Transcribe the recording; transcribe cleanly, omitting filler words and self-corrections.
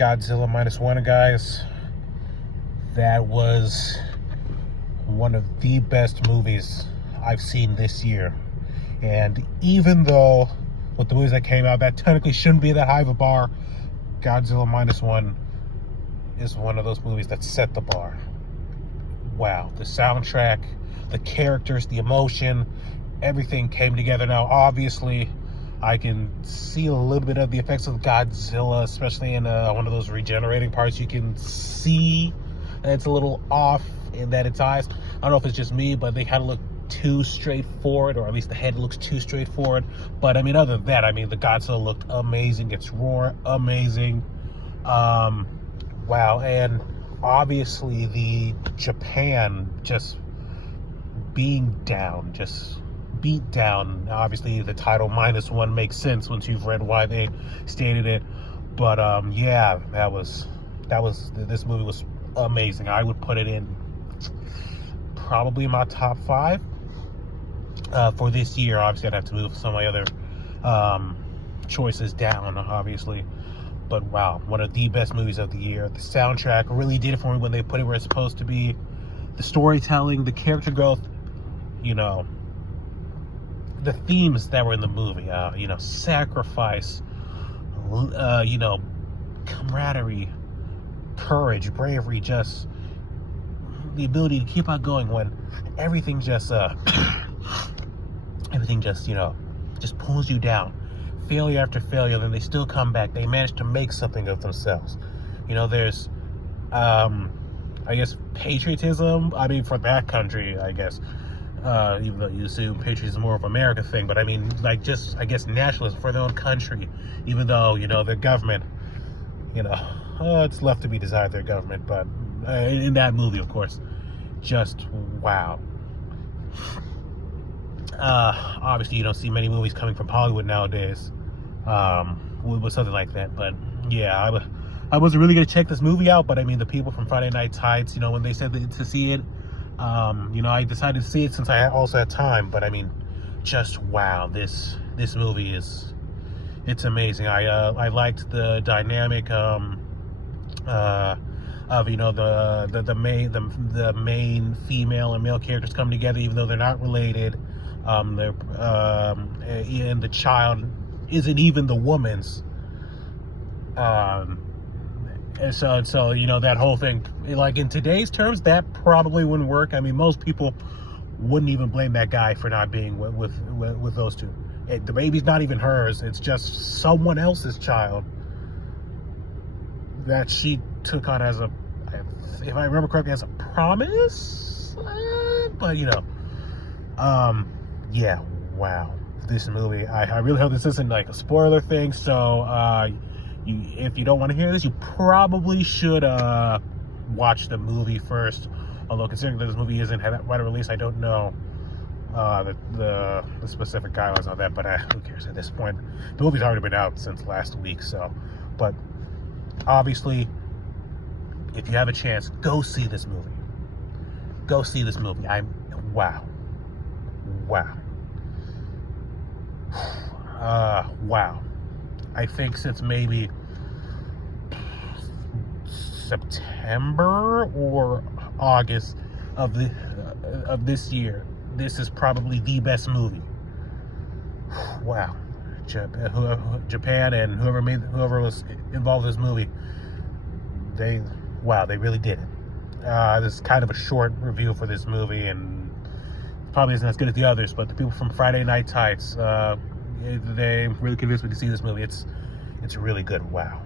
Godzilla minus one, guys. That was one of the best movies I've seen this year. And even though with the movies that came out, that technically shouldn't be that high of a bar, Godzilla minus one is one of those movies that set the bar. Wow, the soundtrack, the characters, the emotion, everything came together. Now, obviously, I can see a little bit of the effects of Godzilla, especially in one of those regenerating parts. You can see that it's a little off in that its eyes, I don't know if it's just me, but they kind of look too straightforward, or at least the head looks too straightforward. But I mean, other than that, I mean, the Godzilla looked amazing. Its roar, amazing. Wow, and obviously the Japan just being down, just beat down. Obviously the title minus one makes sense once you've read why they stated it. But yeah, this movie was amazing. I would put it in probably my top 5 for this year. Obviously I'd have to move some of my other choices down, obviously. But wow, one of the best movies of the year. The soundtrack really did it for me when they put it where it's supposed to be. The storytelling, the character growth, you know, the themes that were in the movie, you know, sacrifice, you know, camaraderie, courage, bravery, just the ability to keep on going when everything just, you know, just pulls you down. Failure after failure, then they still come back. They manage to make something of themselves. You know, there's, I guess, patriotism. I mean, for that country, I guess, even though you assume patriotism is more of an American thing, but I mean, like, just, I guess, nationalism for their own country, even though, you know, their government, you know, it's left to be desired, their government. But in that movie, of course, just wow. Obviously, you don't see many movies coming from Hollywood nowadays with something like that. But yeah, I wasn't really going to check this movie out, but I mean, the people from Friday Night Tights, you know, when they said to see it, you know, I decided to see it since I also had time. But I mean, just wow, this movie it's amazing. I liked the dynamic of, you know, the main female and male characters come together, even though they're not related. And the child isn't even the woman's. And so, you know, that whole thing, like, in today's terms, that probably wouldn't work. I mean, most people wouldn't even blame that guy for not being with those two. The baby's not even hers. It's just someone else's child that she took on as a, if I remember correctly, as a promise. But, you know, yeah, wow. This movie, I really hope this isn't like a spoiler thing. So, if you don't want to hear this, you probably should watch the movie first. Although, considering that this movie isn't right release, I don't know the specific guidelines on that. But who cares at this point? The movie's already been out since last week. So, but obviously, if you have a chance, go see this movie. Go see this movie. Wow. Wow. I think since maybe September or August of this year, this is probably the best movie. Wow. Japan and whoever was involved in this movie, they really did it. This is kind of a short review for this movie, and probably isn't as good as the others, but the people from Friday Night Tights, they really convinced me to see this movie. It's really good. Wow.